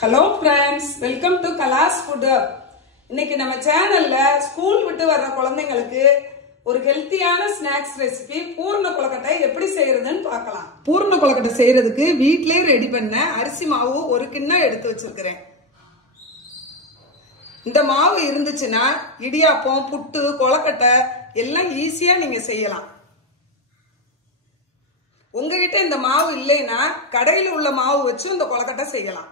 Hello friends, welcome to Kala's Food Hub. இன்னைக்கு நம்ம சேனல்ல ஸ்கூல் விட்டு வர்ற குழந்தைகளுக்கு ஒரு ஹெல்த்தியான ஸ்நாக்ஸ் ரெசிபி பூரண கொழுக்கட்டை எப்படி செய்யறதுன்னு பார்க்கலாம். பூரண கொழுக்கட்டை செய்யறதுக்கு வீட்லயே ரெடி பண்ண அரிசி மாவு ஒரு கிண்ணம் எடுத்து வச்சிருக்கிறேன். இந்த மாவு இருந்துச்சுன்னா இடியாப்பம், புட்டு, கொழுக்கட்டை எல்லாம் ஈஸியா நீங்க செய்யலாம். உங்ககிட்ட இந்த மாவு இல்லைன்னா கடையில் உள்ள மாவு வச்சு இந்த கொழுக்கட்டை செய்யலாம்.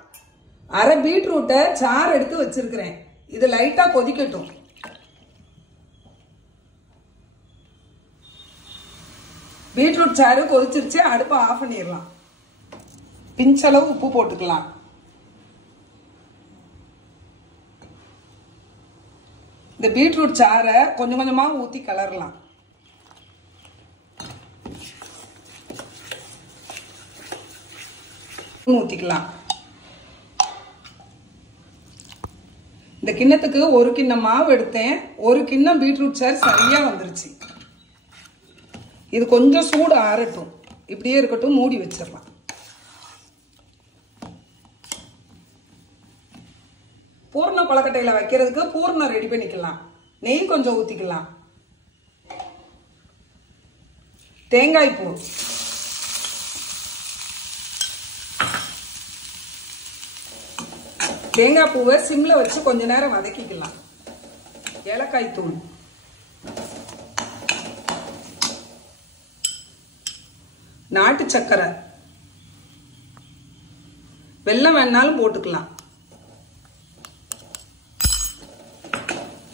அரை பீட்ரூட்டை சாறு எடுத்து வச்சிருக்கிறேன். இது லைட்டா கொதிக்கட்டும். பீட்ரூட் சாறு கொதிச்சிருச்சு, அடுப்பை ஆஃப் பண்ணிடலாம். பிஞ்சளவு உப்பு போட்டுக்கலாம். இந்த பீட்ரூட் சாறை கொஞ்சம் கொஞ்சமா ஊத்தி கலரலாம். ஊத்திக்கலாம். இந்த கிண்ணத்துக்கு ஒரு கிண்ணம் மாவு எடுத்தேன். ஒரு கிண்ணம் பீட்ரூட் சாறு சரியா வந்துருச்சு. இது கொஞ்சம் சூடு ஆறட்டும். இப்படியே இருக்கட்டும், மூடி வச்சிடலாம். பூர்ண கொழுக்கட்டையில வைக்கிறதுக்கு பூர்ணம் ரெடி பண்ணிக்கலாம். நெய் கொஞ்சம் ஊத்திக்கலாம். தேங்காய் பூ, தேங்காய் பூவை சிம்ல வச்சு கொஞ்ச நேரம் வதக்கிக்கலாம். ஏலக்காய் தூள், நாட்டு சக்கரை, வெல்லம் வேணாலும் போட்டுக்கலாம்.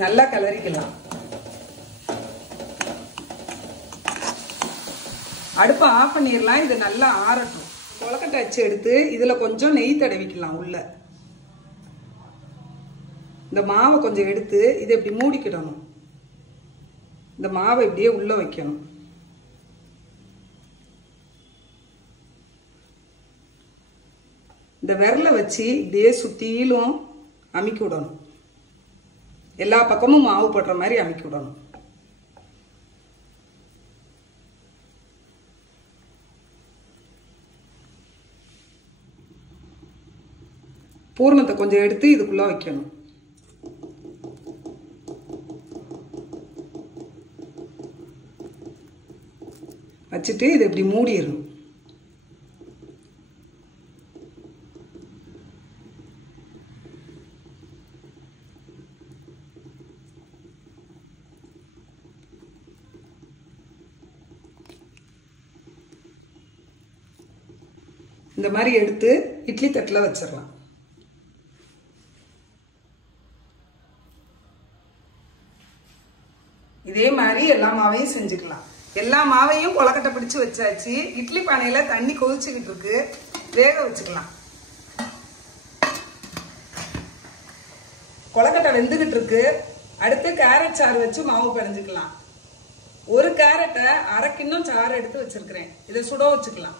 நல்லா கிளறிக்கலாம். அடுப்பை ஆஃப் பண்ணிடலாம். இது நல்லா ஆறட்டும். கொழுக்கட்டை அச்சு எடுத்து இதுல கொஞ்சம் நெய் தடவிக்கலாம். உள்ள இந்த மாவை கொஞ்சம் எடுத்து இதை இப்படி மூடிக்கிடணும். இந்த மாவை இப்படியே உள்ள வைக்கணும். இந்த விரலை வச்சு இப்படியே சுத்திலும் அமுக்கி விடணும். எல்லா பக்கமும் மாவு போடுற மாதிரி அமுக்கி விடணும். பூரணத்தை கொஞ்சம் எடுத்து இதுக்குள்ள வைக்கணும். வச்சுட்டு இதை இப்படி மூடிடணும். இந்த மாதிரி எடுத்து இட்லி தட்டில் வச்சிடலாம். இதே மாதிரி எல்லா மாவையும் செஞ்சுக்கலாம். எல்லா மாவையும் கொழுக்கட்டை பிடிச்சு வச்சாச்சு. இட்லி பானையில தண்ணி கொதிச்சுக்கிட்டு இருக்கு, வேக வச்சுக்கலாம். கொழுக்கட்டை வெந்துகிட்டு இருக்கு. அடுத்து கேரட் சாறு வச்சு மாவு பிணைஞ்சுக்கலாம். ஒரு கேரட்டை அரை கிண்ணம் சாறு எடுத்து வச்சிருக்கிறேன். இதை சுட வச்சுக்கலாம்.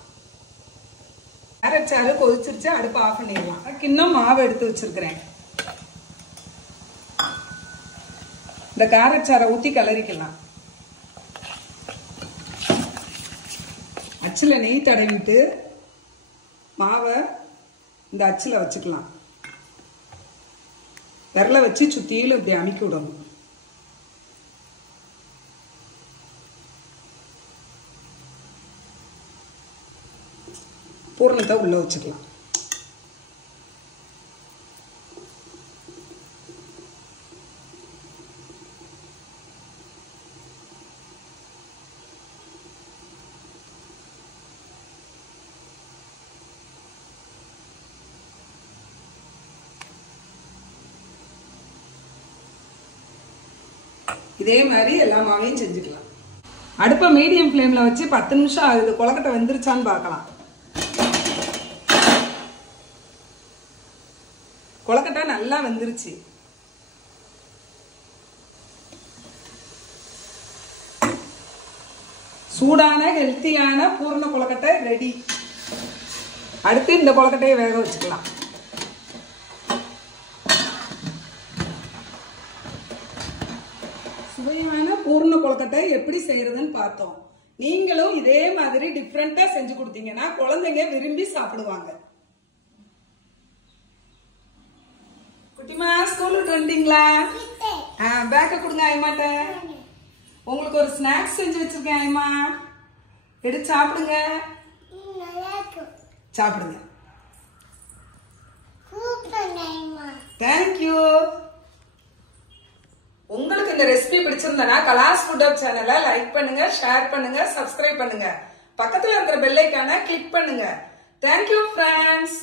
கேரட் சாறு கொதிச்சிருச்சு, அடுப்பு ஆஃப் பண்ணிடலாம். அரை கிண்ணம் மாவு எடுத்து வச்சிருக்கிறேன். இந்த கேரட் சாறை ஊத்தி கிளறிக்கலாம். அச்சுல நெய் தடவிட்டு மாவை இந்த அச்சுல வச்சுக்கலாம். விரலை வச்சு சுத்தியிலும் இப்படி அமுக்கி விடணும். பூரணத்தை உள்ள வச்சுக்கலாம். இதே மாதிரி எல்லா மாவையும் செஞ்சுக்கலாம். அடுப்பை மீடியம் ஃப்ளேம்ல வச்சு 10 நிமிஷம் ஆகுது. கொழுக்கட்டை வெந்துருச்சான்னு பார்க்கலாம். கொழுக்கட்டை நல்லா வெந்துருச்சு. சூடான ஹெல்த்தியான பூரண கொழுக்கட்டை ரெடி. அடுத்து இந்த கொழுக்கட்டையை வேக வச்சுக்கலாம். சுவையான பூரண கொழுக்கட்டை எப்படி செய்யறதுன்னு பார்த்தோம். நீங்களும் இதே மாதிரி டிஃபரெண்டா செஞ்சு கொடுத்தீங்கன்னா குழந்தைங்க விரும்பி சாப்பிடுவாங்க. குட்டிமா ஸ்கூல் விட்டு வந்துட்டீங்களா? பேக்க கொடுங்க ஐமாட்ட. உங்களுக்கு ஒரு ஸ்நாக்ஸ் செஞ்சு வச்சிருக்கேன் ஐமா. எடுத்து சாப்பிடுங்க. சாப்பிடுங்க. தேங்க்யூ. உங்களுக்கு இந்த ரெசிபி பிடிச்சிருந்தனா கலாஸ் ஃபுட் ஹப் சேனலை லைக் பண்ணுங்க, ஷேர் பண்ணுங்க, சப்ஸ்கிரைப் பண்ணுங்க. பக்கத்துல இருக்கிற பெல் ஐகானை கிளிக் பண்ணுங்க. Thank you friends.